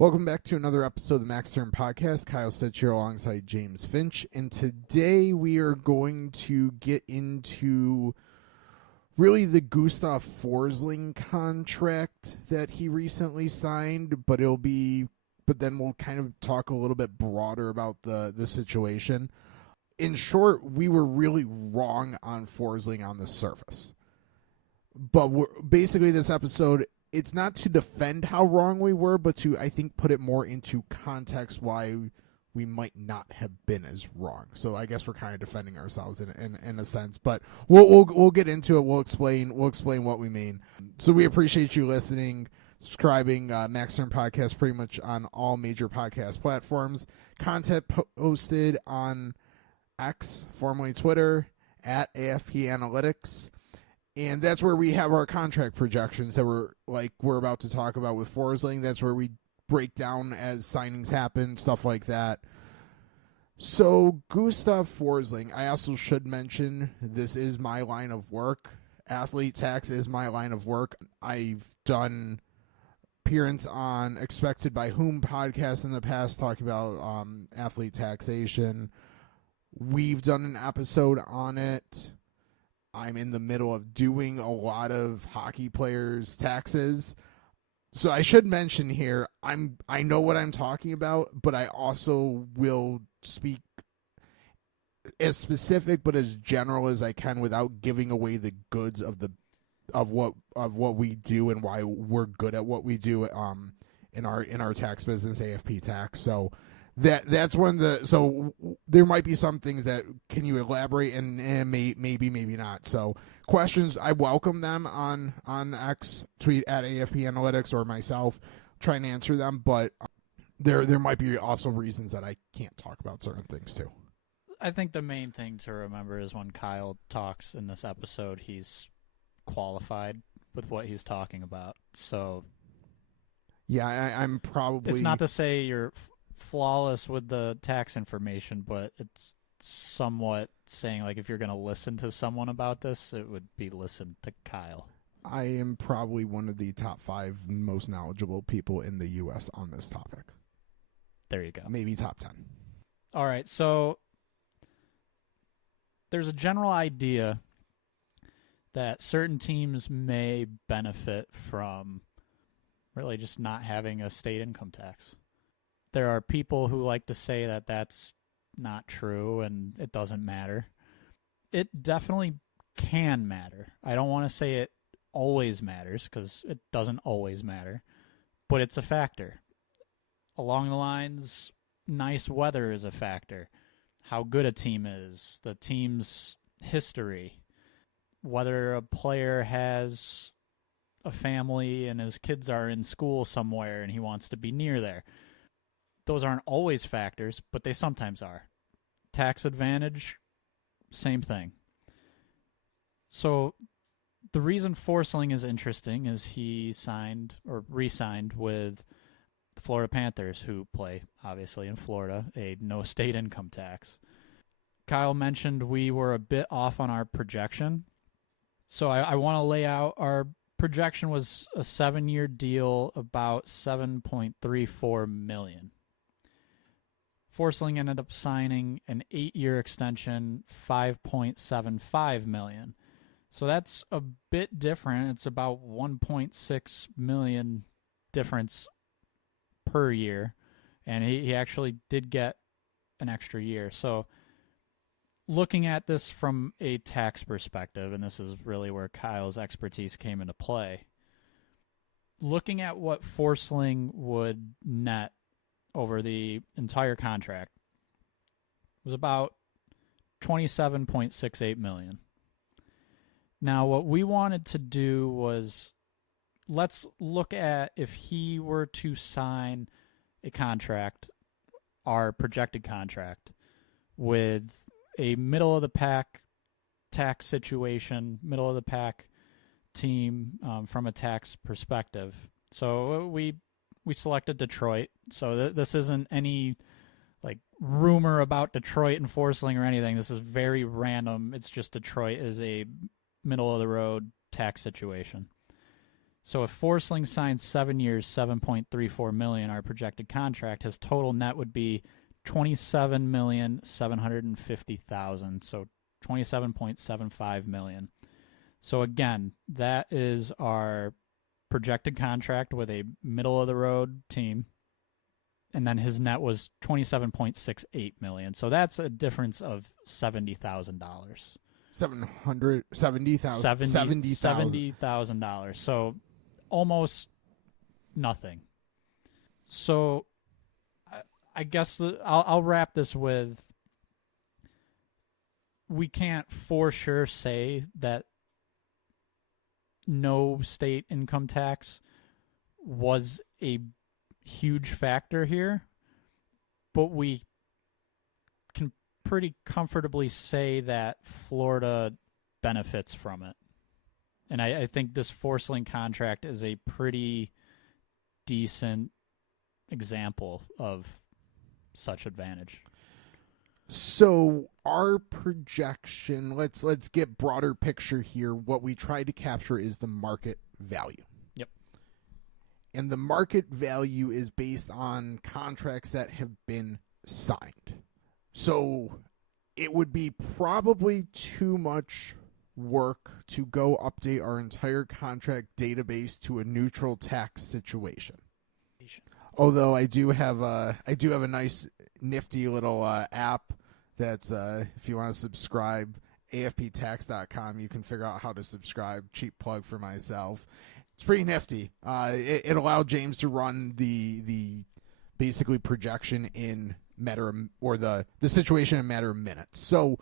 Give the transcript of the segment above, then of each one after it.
Welcome back to another episode of the Max Term Podcast. Kyle sits here alongside James Finch, and today we are going to get into really the Gustav Forsling contract that he recently signed, but then we'll kind of talk a little bit broader about the situation. In short, we were really wrong on Forsling on the surface. But basically this episode, it's not to defend how wrong we were, but to, I think, put it more into context why we might not have been as wrong. So I guess we're kind of defending ourselves in a sense, but we'll get into it. We'll explain what we mean. So we appreciate you listening, subscribing. Max Term Podcast pretty much on all major podcast platforms. Content posted on X, formerly Twitter, at AFP Analytics. And that's where we have our contract projections that we're about to talk about with Forsling. That's where we break down as signings happen, stuff like that. So Gustav Forsling, I also should mention this is my line of work. Athlete tax is my line of work. I've done appearance on Expected by Whom podcast in the past, talking about athlete taxation. We've done an episode on it. I'm in the middle of doing a lot of hockey players' taxes. So I should mention here, I know what I'm talking about, but I also will speak as specific but as general as I can without giving away the goods of what we do and why we're good at what we do in our tax business, AFP tax. So that's one of so there might be some things that can you elaborate and maybe not. So questions, I welcome them on X, tweet at AFP Analytics or myself, try and answer them, but there might be also reasons that I can't talk about certain things too. I think the main thing to remember is when Kyle talks in this episode, he's qualified with what he's talking about. So yeah, I'm probably, it's not to say you're flawless with the tax information, but it's somewhat saying, like, if you're going to listen to someone about this, it would be listen to Kyle. I am probably one of the top 5 most knowledgeable people in the U.S. on this topic. There you go. Maybe top 10. All right, so there's a general idea that certain teams may benefit from really just not having a state income tax. There are people who like to say that that's not true and it doesn't matter. It definitely can matter. I don't want to say it always matters because it doesn't always matter, but it's a factor. Along the lines, nice weather is a factor. How good a team is, the team's history, whether a player has a family and his kids are in school somewhere and he wants to be near there. Those aren't always factors, but they sometimes are. Tax advantage, same thing. So the reason Forsling is interesting is he signed or re-signed with the Florida Panthers, who play, obviously, in Florida, a no state income tax. Kyle mentioned we were a bit off on our projection. So I want to lay out our projection was a 7-year deal, about $7.34 million. Forsling ended up signing an 8-year extension, $5.75 million. So that's a bit different. It's about $1.6 million difference per year. And he actually did get an extra year. So looking at this from a tax perspective, and this is really where Kyle's expertise came into play, looking at what Forsling would net over the entire contract was about $27.68 million. Now, what we wanted to do was, let's look at if he were to sign a contract, our projected contract, with a middle-of-the-pack tax situation, middle-of-the-pack team from a tax perspective. So we selected Detroit. So this isn't any like rumor about Detroit and Forsling or anything. This is very random. It's just Detroit is a middle-of-the-road tax situation. So if Forsling signs 7 years, $7.34 million, our projected contract, his total net would be $27,750,000. So $27.75 million. So again, that is our projected contract with a middle of the road team. And then his net was $27.68 million. So that's a difference of $70,000. $70,000. So almost nothing. So I guess I'll wrap this with, we can't for sure say that no state income tax was a huge factor here, but we can pretty comfortably say that Florida benefits from it. And I think this Forsling contract is a pretty decent example of such advantage. So our projection, let's get broader picture here. What we try to capture is the market value. Yep. And the market value is based on contracts that have been signed. So it would be probably too much work to go update our entire contract database to a neutral tax situation. Although I do have a nice nifty little app that's if you want to subscribe, afptax.com, you can figure out how to subscribe. Cheap plug for myself. It's pretty nifty. It allowed James to run the basically projection in the situation in a matter of minutes. So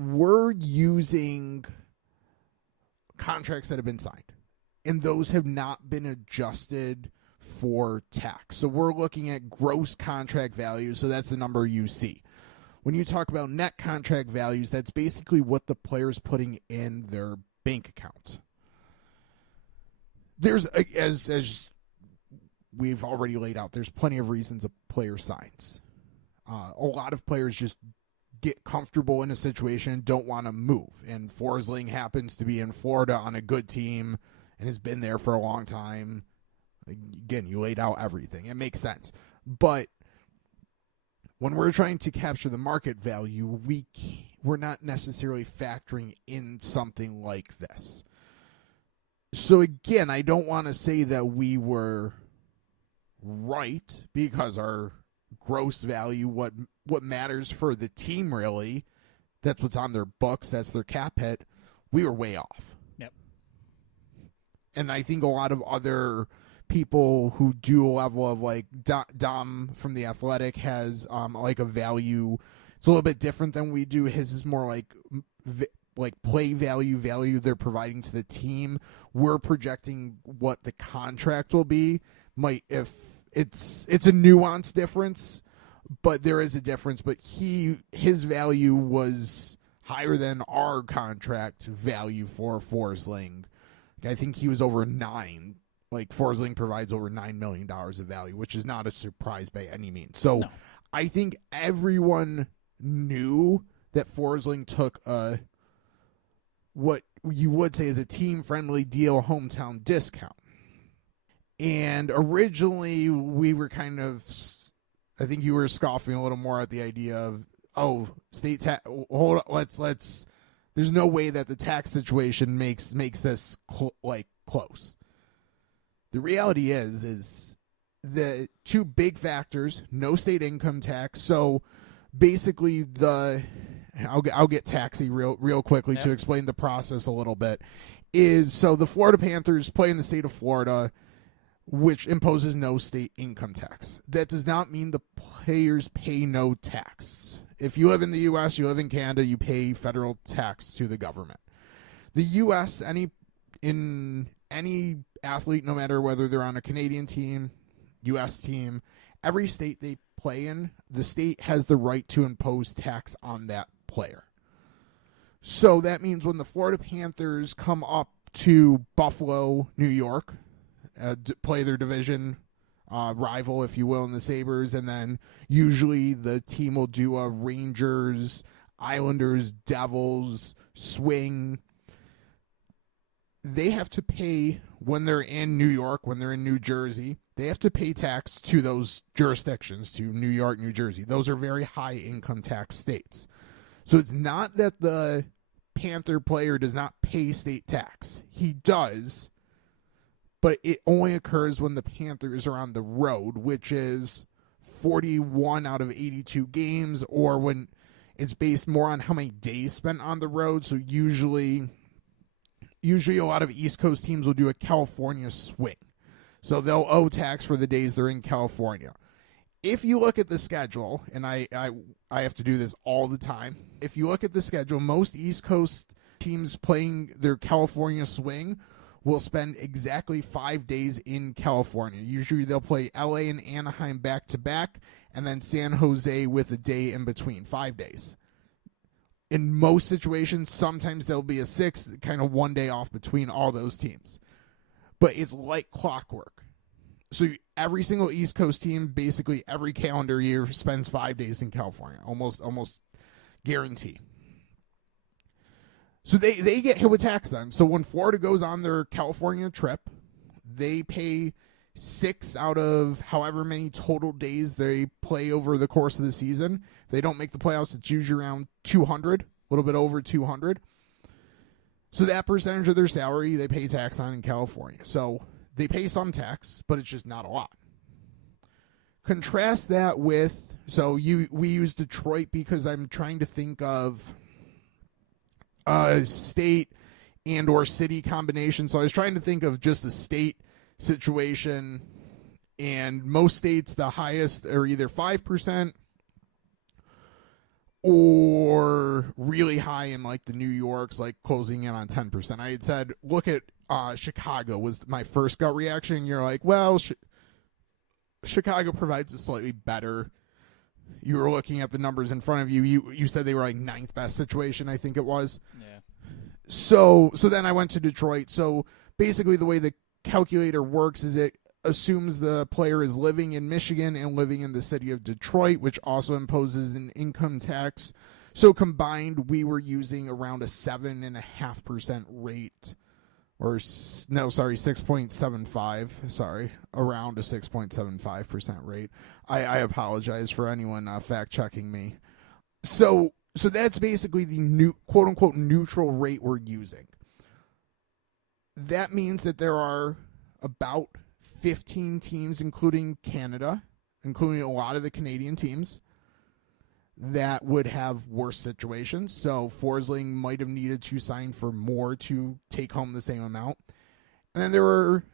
we're using contracts that have been signed, and those have not been adjusted for tax. So we're looking at gross contract value, so that's the number you see. When you talk about net contract values, that's basically what the player's putting in their bank account. There's, as we've already laid out, there's plenty of reasons a player signs. A lot of players just get comfortable in a situation and don't want to move. And Forsling happens to be in Florida on a good team and has been there for a long time. Again, you laid out everything. It makes sense. But when we're trying to capture the market value, we're not necessarily factoring in something like this. So again, I don't want to say that we were right, because our gross value, what matters for the team really, that's what's on their books, that's their cap hit, we were way off. Yep. And I think a lot of other people who do a level of, like Dom from The Athletic has like a value. It's a little bit different than we do. His is more like play value they're providing to the team. We're projecting what the contract will be. If it's a nuanced difference, but there is a difference. But his value was higher than our contract value for Forsling. I think he was over 9. Like, Forsling provides over $9 million of value, which is not a surprise by any means. So no. I think everyone knew that Forsling took what you would say is a team-friendly deal, hometown discount. And originally we were kind of, I think you were scoffing a little more at the idea of, state tax, hold on, let's, there's no way that the tax situation makes this close. The reality is the two big factors: no state income tax. So basically, I'll get taxi real quickly to explain the process a little bit. So the Florida Panthers play in the state of Florida, which imposes no state income tax. That does not mean the players pay no tax. If you live in the U.S., you live in Canada, you pay federal tax to the government. The U.S., any athlete, no matter whether they're on a Canadian team, U.S. team, every state they play in, the state has the right to impose tax on that player. So that means when the Florida Panthers come up to Buffalo, New York, play their division rival, if you will, in the Sabres, and then usually the team will do a Rangers, Islanders, Devils, swing. they have to pay when they're in New York, when they're in New Jersey. They have to pay tax to those jurisdictions, to New York, New Jersey. Those are very high income tax states. So it's not that the Panther player does not pay state tax. He does, but it only occurs when the Panthers are on the road, which is 41 out of 82 games, or when it's based more on how many days spent on the road. So usually a lot of East Coast teams will do a California swing. So they'll owe tax for the days they're in California. If you look at the schedule, and I have to do this all the time, if you look at the schedule, most East Coast teams playing their California swing will spend exactly 5 days in California. Usually they'll play LA and Anaheim back-to-back, and then San Jose with a day in between, 5 days. In most situations, sometimes there'll be a 6, kind of 1 day off between all those teams. But it's like clockwork. So every single East Coast team, basically every calendar year, spends 5 days in California. Almost guarantee. So they get hit with tax then. So when Florida goes on their California trip, they pay 6 out of however many total days they play over the course of the season. If they don't make the playoffs, it's usually around 200, a little bit over 200. So that percentage of their salary they pay tax on in California. So they pay some tax, but it's just not a lot. Contrast that with, we use Detroit because I'm trying to think of a state and or city combination. So I was trying to think of just a state situation, and most states, the highest are either 5% or really high in like the New Yorks, like closing in on 10%. I had said, look at Chicago was my first gut reaction. You're like, well, Chicago provides a slightly better. You were looking at the numbers in front of you. You said they were like 9th best situation, I think it was. Yeah. So then I went to Detroit. So basically the way the calculator works is it assumes the player is living in Michigan and living in the city of Detroit, which also imposes an income tax. So combined, we were using around a 7.5% rate. 6.75. Sorry, around a 6.75% rate. I apologize for anyone fact checking me. So that's basically the new quote unquote neutral rate we're using. That means that there are about 15 teams, including Canada, including a lot of the Canadian teams, that would have worse situations. So Forsling might have needed to sign for more to take home the same amount. And then there were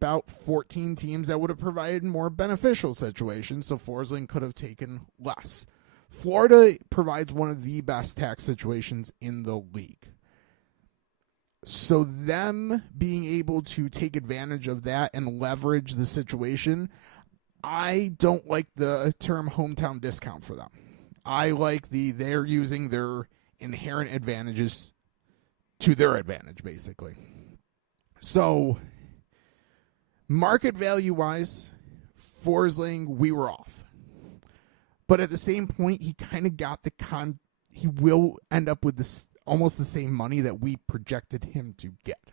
about 14 teams that would have provided more beneficial situations, so Forsling could have taken less. Florida provides one of the best tax situations in the league. So them being able to take advantage of that and leverage the situation, I don't like the term hometown discount for them. I like they're using their inherent advantages to their advantage, basically. So, market value-wise, Forsling, we were off. But at the same point, he kind of got he will end up with almost the same money that we projected him to get.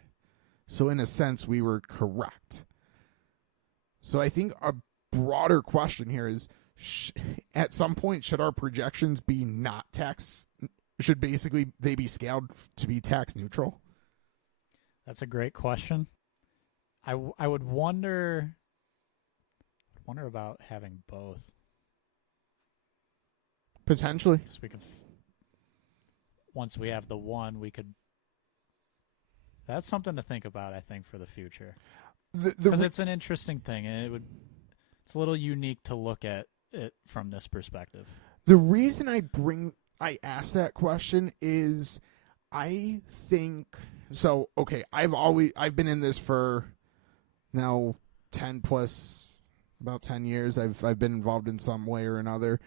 So, in a sense, we were correct. So, I think a broader question here is, at some point, should our projections be not tax? Should basically they be scaled to be tax neutral? That's a great question. I would wonder about having both. Potentially. Because we could, once we have the one, we could. That's something to think about, I think, for the future. Because it's an interesting thing, and it's a little unique to look at it from this perspective. The reason I ask that question is I think so. Okay, I've been in this for now about 10 years. I've been involved in some way or another.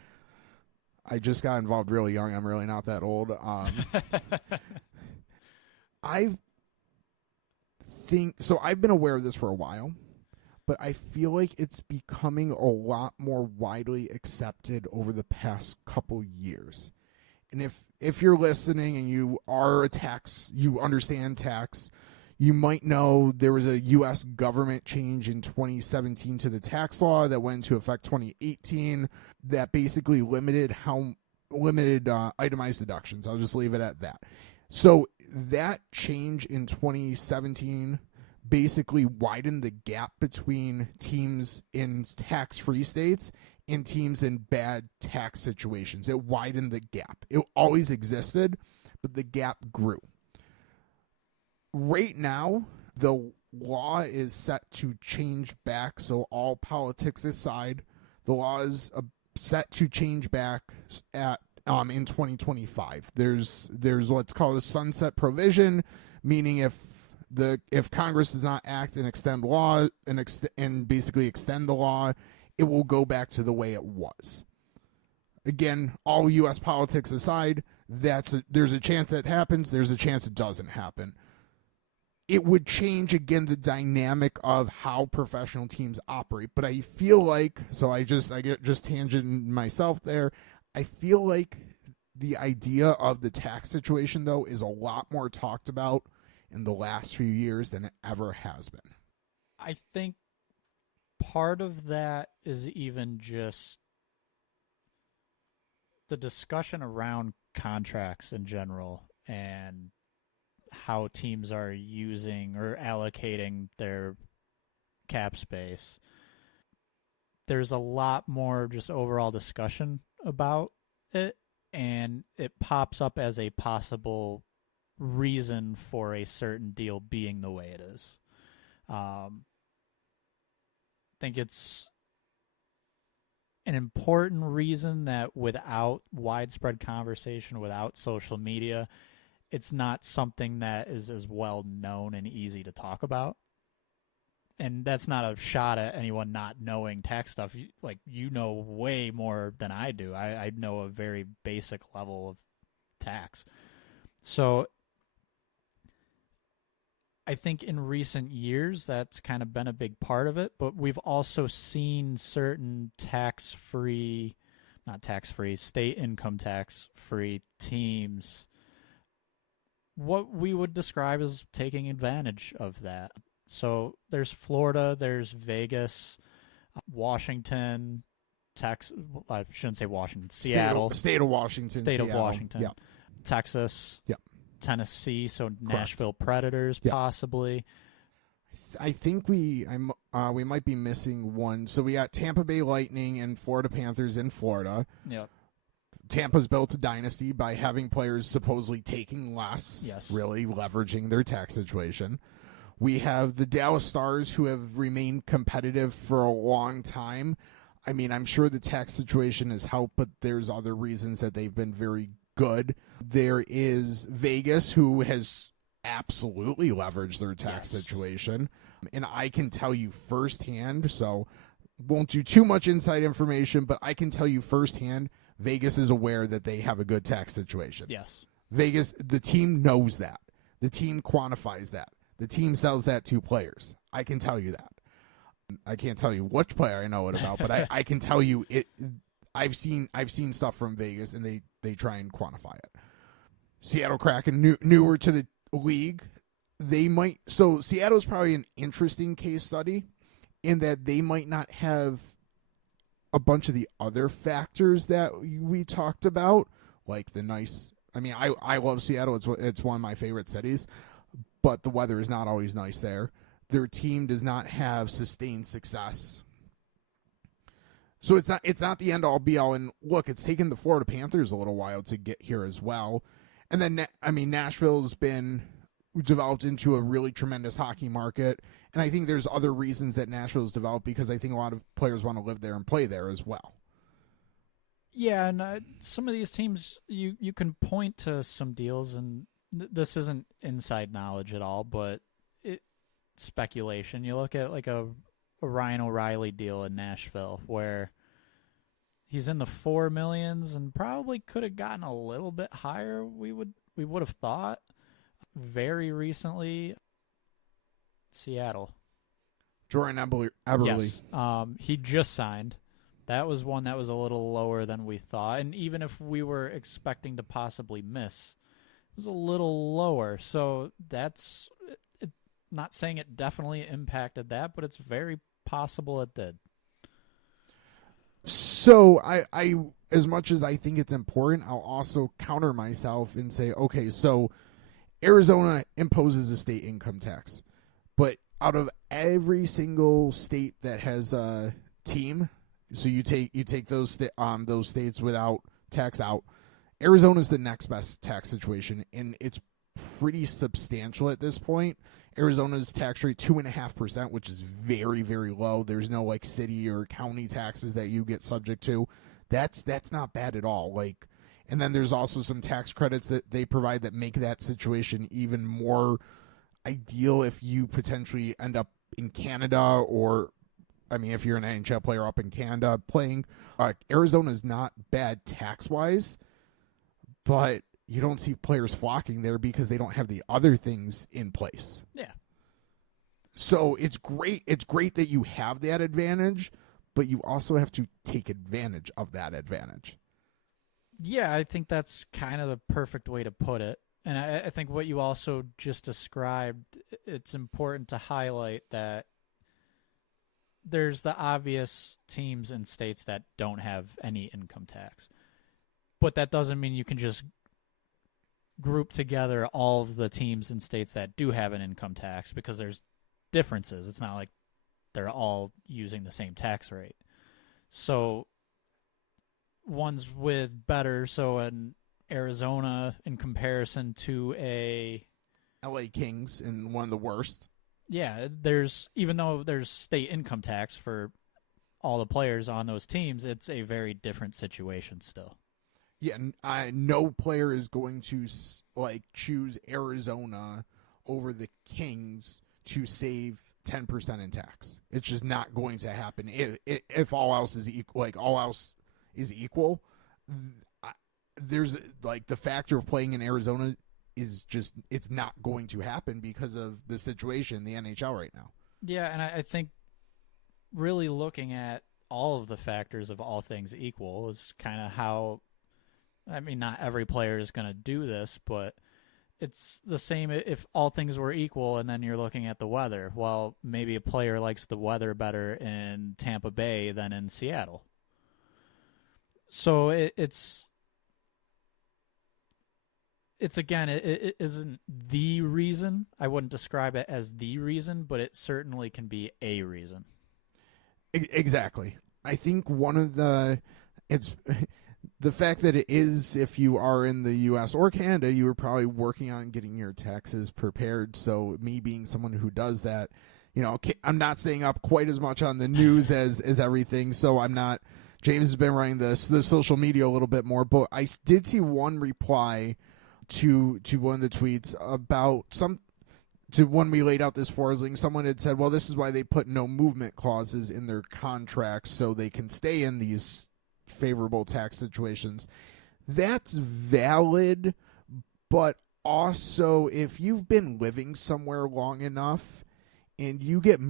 I just got involved really young. I'm really not that old. I've been aware of this for a while. But I feel like it's becoming a lot more widely accepted over the past couple years. And if you're listening and you are you understand tax, You might know there was a U.S. government change in 2017 to the tax law that went into effect 2018 that basically limited itemized deductions. I'll just leave it at that. So that change in 2017 basically widened the gap between teams in tax-free states and teams in bad tax situations. It widened the gap. It always existed, but the gap grew. Right now, the law is set to change back. So all politics aside, the law is set to change back at in 2025. There's what's called a sunset provision, meaning if Congress does not act and extend law and basically extend the law, it will go back to the way it was. Again, all U.S. politics aside, there's a chance that happens. There's a chance it doesn't happen. It would change, again, the dynamic of how professional teams operate. But I feel like, I get just tangent myself there. I feel like the idea of the tax situation, though, is a lot more talked about in the last few years than it ever has been. I think part of that is even just the discussion around contracts in general and how teams are using or allocating their cap space. There's a lot more just overall discussion about it, and it pops up as a possible reason for a certain deal being the way it is. I think it's an important reason that without widespread conversation, without social media, it's not something that is as well known and easy to talk about. And that's not a shot at anyone not knowing tax stuff. Like, you know way more than I do. I know a very basic level of tax. So I think in recent years, that's kind of been a big part of it. But we've also seen certain state income tax-free teams, what we would describe as taking advantage of that. So there's Florida, there's Vegas, Washington, Texas. I shouldn't say Washington. Seattle, state of Washington, Washington, yep. Texas, yep. Tennessee. So Correct. Nashville Predators, yep. Possibly. I think we might be missing one. So we got Tampa Bay Lightning and Florida Panthers in Florida. Yep. Tampa's built a dynasty by having players supposedly taking less, yes, really leveraging their tax situation. We have the Dallas Stars, who have remained competitive for a long time. I mean, I'm sure the tax situation has helped, but there's other reasons that they've been very good. There is Vegas, who has absolutely leveraged their tax situation. And I can tell you firsthand, so won't do too much inside information, but I can tell you firsthand, Vegas is aware that they have a good tax situation. Yes. Vegas, the team knows that. The team quantifies that. The team sells that to players. I can tell you that. I can't tell you which player I know it about, but I can tell you it. I've seen stuff from Vegas, and they try and quantify it. Seattle Kraken, newer to the league, so Seattle's probably an interesting case study in that they might not have a bunch of the other factors that we talked about, like the nice. I mean, I love Seattle. It's one of my favorite cities. But the weather is not always nice there. Their team does not have sustained success. So it's not the end all be all. And look, it's taken the Florida Panthers a little while to get here as well. And then Nashville's been developed into a really tremendous hockey market. And I think there's other reasons that Nashville's developed because I think a lot of players want to live there and play there as well. Yeah, and some of these teams, you can point to some deals, and this isn't inside knowledge at all, but speculation. You look at like a Ryan O'Reilly deal in Nashville where he's in the $4 million and probably could have gotten a little bit higher. We would have thought. Very recently, Seattle. Jordan Eberle. Yes. He just signed. That was one that was a little lower than we thought, and even if we were expecting to possibly miss, it was a little lower. So not saying it definitely impacted that, but it's very possible it did. So I as much as I think it's important, I'll also counter myself and say, okay, so Arizona imposes a state income tax, but out of every single state that has a team, so you take those states without tax out, Arizona's the next best tax situation, and it's pretty substantial at this point. Arizona's tax rate 2.5%, which is very, very low. There's no like city or county taxes that you get subject to. That's not bad at all. Like, and then there's also some tax credits that they provide that make that situation even more ideal if you potentially end up in Canada, or I mean, if you're an NHL player up in Canada playing. Arizona's not bad tax wise, but you don't see players flocking there because they don't have the other things in place. Yeah. So it's great. It's great that you have that advantage, but you also have to take advantage of that advantage. Yeah, I think that's kind of the perfect way to put it. And I think what you also just described, it's important to highlight that there's the obvious teams and states that don't have any income tax. But that doesn't mean you can just group together all of the teams and states that do have an income tax, because there's differences. It's not like they're all using the same tax rate. So one's with better, so in Arizona in comparison to a LA Kings in one of the worst. Yeah, there's, even though there's state income tax for all the players on those teams, it's a very different situation still. Yeah, no player is going to like choose Arizona over the Kings to save 10% in tax. It's just not going to happen. If all else is equal, like all else is equal, there's like the factor of playing in Arizona is just, it's not going to happen because of the situation in the NHL right now. Yeah, and I think really looking at all of the factors of all things equal is kind of how, I mean, not every player is going to do this, but it's the same if all things were equal and then you're looking at the weather. Well, maybe a player likes the weather better in Tampa Bay than in Seattle. So it's again, it isn't the reason. I wouldn't describe it as the reason, but it certainly can be a reason. Exactly. I think one of it's the fact that it is, if you are in the U.S. or Canada, you are probably working on getting your taxes prepared. So me being someone who does that, I'm not staying up quite as much on the news as everything. So I'm not. James has been running the social media a little bit more, but I did see one reply to one of the tweets about to when we laid out this Forsling. Someone had said, well, this is why they put no movement clauses in their contracts so they can stay in these favorable tax situations. That's valid, but also if you've been living somewhere long enough and you get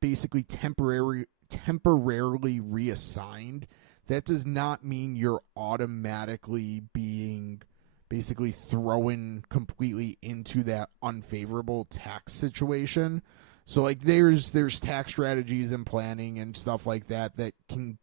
basically temporarily reassigned, that does not mean you're automatically being basically thrown completely into that unfavorable tax situation. So like there's tax strategies and planning and stuff like that can,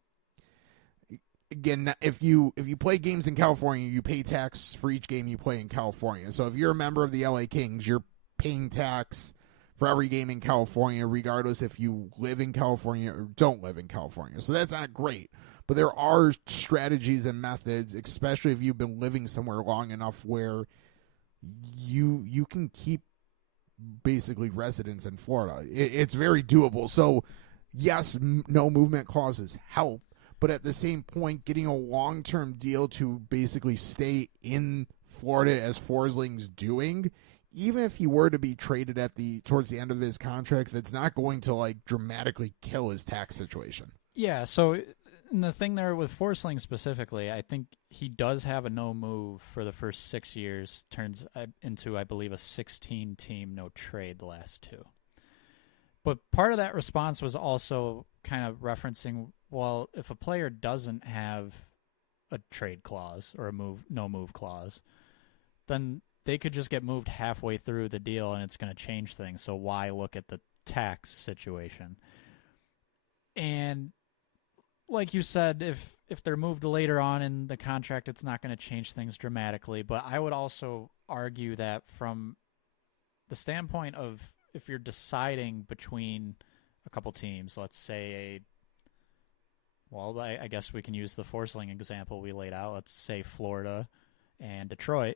again, if you play games in California, you pay tax for each game you play in California. So if you're a member of the LA Kings, you're paying tax for every game in California, regardless if you live in California or don't live in California. So that's not great. But there are strategies and methods, especially if you've been living somewhere long enough where you can keep basically residence in Florida. It's very doable. So yes, no movement clauses help. But at the same point, getting a long-term deal to basically stay in Florida as Forsling's doing, even if he were to be traded towards the end of his contract, that's not going to like dramatically kill his tax situation. Yeah, so the thing there with Forsling specifically, I think he does have a no move for the first 6 years, turns into, I believe, a 16-team no trade the last two. But part of that response was also kind of referencing, well, if a player doesn't have a trade clause or a no move clause, then they could just get moved halfway through the deal and it's going to change things. So why look at the tax situation? And like you said, if they're moved later on in the contract, it's not going to change things dramatically. But I would also argue that from the standpoint of if you're deciding between a couple teams, let's say I guess we can use the Forsling example we laid out. Let's say Florida and Detroit.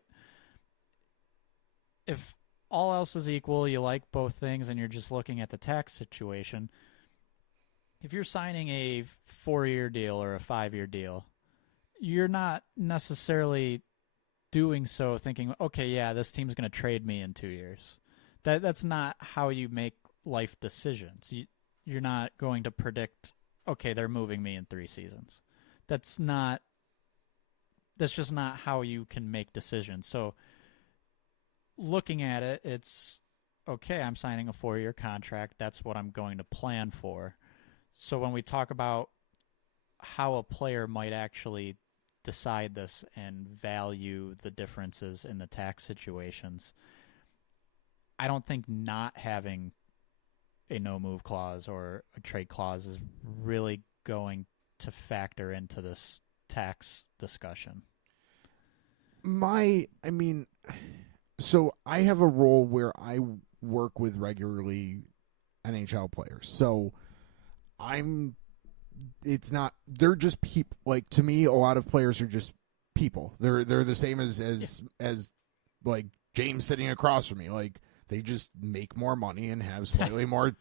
If all else is equal, you like both things, and you're just looking at the tax situation, if you're signing a 4-year deal or a 5-year deal, you're not necessarily doing so thinking, okay, yeah, this team's going to trade me in 2 years. That's not how you make life decisions. You're not going to predict, okay, they're moving me in 3 seasons. That's just not how you can make decisions. So looking at it, it's, okay, I'm signing a 4-year contract. That's what I'm going to plan for. So when we talk about how a player might actually decide this and value the differences in the tax situations, I don't think not having a no-move clause or a trade clause is really going to factor into this tax discussion. So I have a role where I work with regularly NHL players. So they're just people. Like, to me, a lot of players are just people. They're the same as like James sitting across from me. Like, they just make more money and have slightly more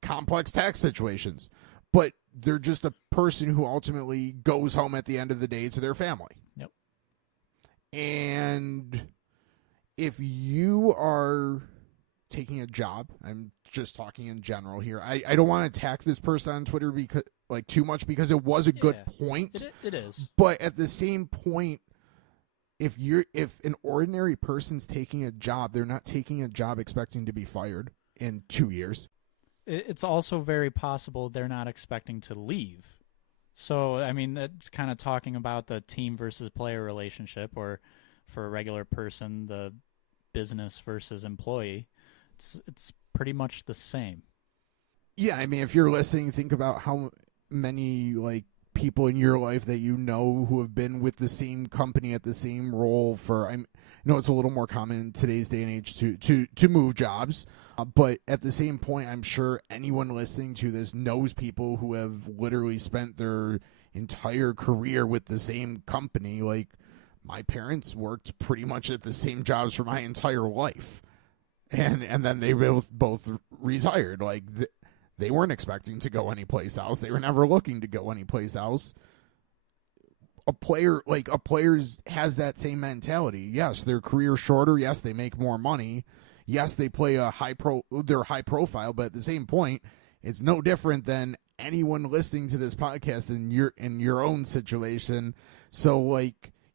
complex tax situations. But they're just a person who ultimately goes home at the end of the day to their family. Yep. And if you are taking a job, I'm just talking in general here. I don't want to attack this person on Twitter because too much, because it was a good point. It is. But at the same point, if an ordinary person's taking a job, they're not taking a job expecting to be fired in 2 years. It's also very possible they're not expecting to leave. So, I mean, that's kind of talking about the team versus player relationship, or for a regular person, the business versus employee. It's pretty much the same. Yeah, I mean, if you're listening, think about how many people in your life that you know who have been with the same company at the same role for. I know it's a little more common in today's day and age to move jobs, but at the same point, I'm sure anyone listening to this knows people who have literally spent their entire career with the same company. Like, my parents worked pretty much at the same jobs for my entire life. And then they both retired. Like, they weren't expecting to go anyplace else. They were never looking to go anyplace else. A player has that same mentality. Yes, their career's shorter. Yes, they make more money. Yes, they play they're high profile. But at the same point, it's no different than anyone listening to this podcast in your own situation. So,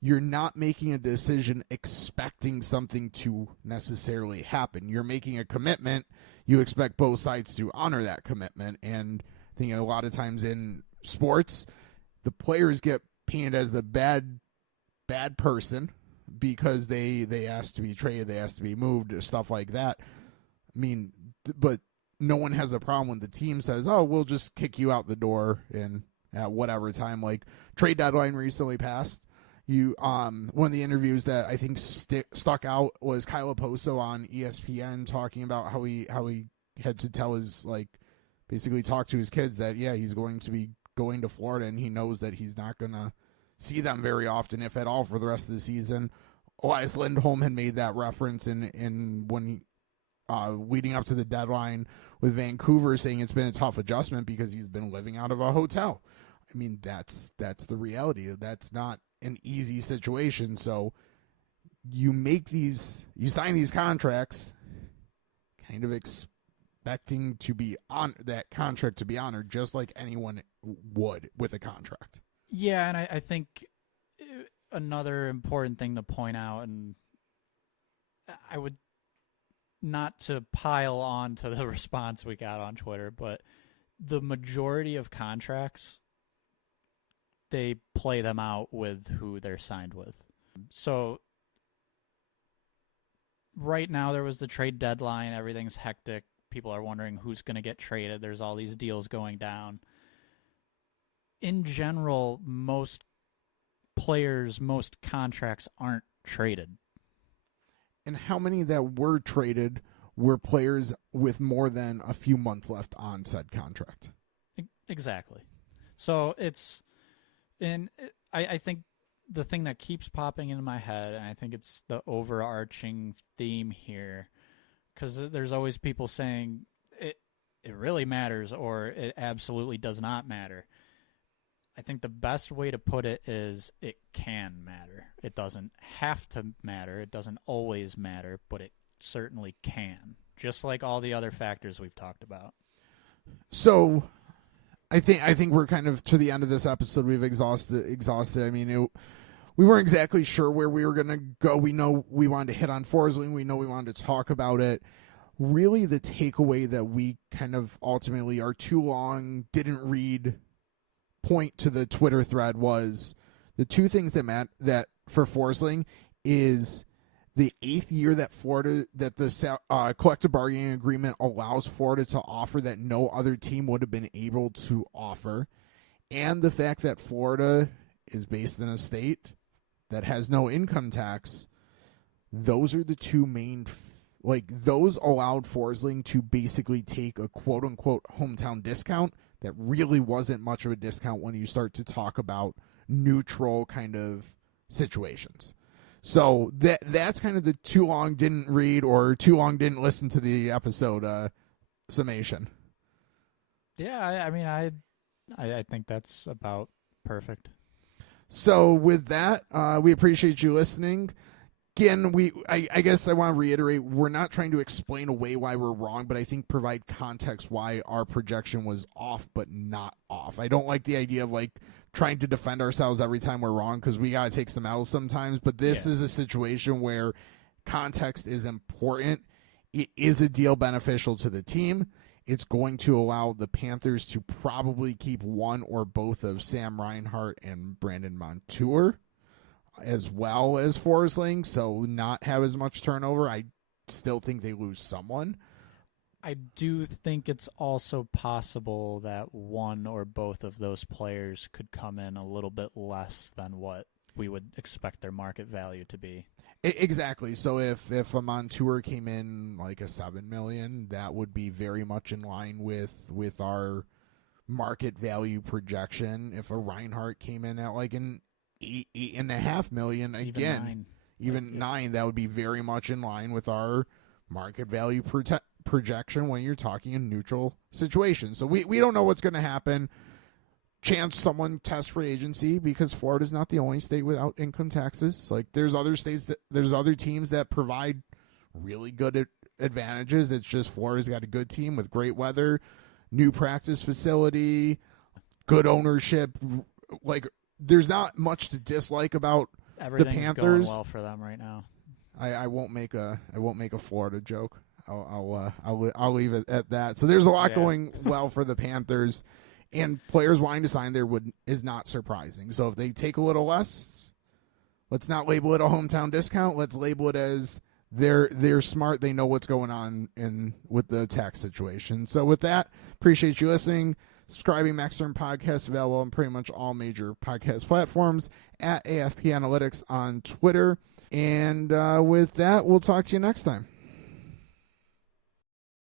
you're not making a decision expecting something to necessarily happen. You're making a commitment. You expect both sides to honor that commitment. And I think a lot of times in sports, the players get painted as the bad person because they asked to be traded, they asked to be moved, or stuff like that. I mean, but no one has a problem when the team says, oh, we'll just kick you out the door in at whatever time. Like, trade deadline recently passed. One of the interviews that I think stuck out was Kyle Oposo on ESPN talking about how he had to tell his basically talk to his kids that he's going to be going to Florida, and he knows that he's not going to see them very often, if at all, for the rest of the season. Elias Lindholm had made that reference in when leading up to the deadline with Vancouver, saying it's been a tough adjustment because he's been living out of a hotel. I mean, that's the reality. That's not an easy situation. So you sign these contracts kind of expecting to be on that contract to be honored, just like anyone would with a contract. Yeah, and I think another important thing to point out, and I would not to pile on to the response we got on Twitter, but the majority of contracts, they play them out with who they're signed with. So right now there was the trade deadline. Everything's hectic. People are wondering who's going to get traded. There's all these deals going down. In general, most players, most contracts aren't traded. And how many that were traded were players with more than a few months left on said contract? Exactly. So I think the thing that keeps popping into my head, and I think it's the overarching theme here, because there's always people saying it really matters or it absolutely does not matter. I think the best way to put it is it can matter. It doesn't have to matter. It doesn't always matter, but it certainly can, just like all the other factors we've talked about. So I think we're kind of to the end of this episode. We've exhausted. I mean, we weren't exactly sure where we were going to go. We know we wanted to hit on Forsling. We know we wanted to talk about it. Really, the takeaway that we kind of ultimately are too long, didn't read, point to the Twitter thread was the two things that for Forsling is the 8th year that the collective bargaining agreement allows Florida to offer that no other team would have been able to offer, and the fact that Florida is based in a state that has no income tax. Those are the two main, those allowed Forsling to basically take a quote-unquote hometown discount that really wasn't much of a discount when you start to talk about neutral kind of situations. So that's kind of the too long didn't read or too long didn't listen to the episode summation. Yeah, I think that's about perfect. So with that, we appreciate you listening. Again, I guess I want to reiterate, we're not trying to explain away why we're wrong, but I think provide context why our projection was off but not off. I don't like the idea of trying to defend ourselves every time we're wrong, because we got to take some L's sometimes, but this is a situation where context is important. It is a deal beneficial to the team. It's going to allow the Panthers to probably keep one or both of Sam Reinhart and Brandon Montour, as well as Forsling, so not have as much turnover. I still think they lose someone. I do think it's also possible that one or both of those players could come in a little bit less than what we would expect their market value to be. Exactly. So if a Montour came in like a $7 million, that would be very much in line with our market value projection. If a Reinhart came in at like an $8.5 million, again, even nine, that would be very much in line with our market value projection when you're talking a neutral situation. So we don't know what's going to happen. Chance someone test free agency, because Florida's not the only state without income taxes. There's other states there's other teams that provide really good advantages. It's just Florida's got a good team with great weather, new practice facility, good ownership. There's not much to dislike about the Panthers. Everything's going well for them right now. I won't make a Florida joke. I'll leave it at that. So there's a lot going well for the Panthers, and players wanting to sign there is not surprising. So if they take a little less, let's not label it a hometown discount. Let's label it as they're smart. They know what's going on with the tax situation. So with that, appreciate you listening. Subscribing, Maxterm Podcast, available on pretty much all major podcast platforms, at AFP Analytics on Twitter. And with that, we'll talk to you next time.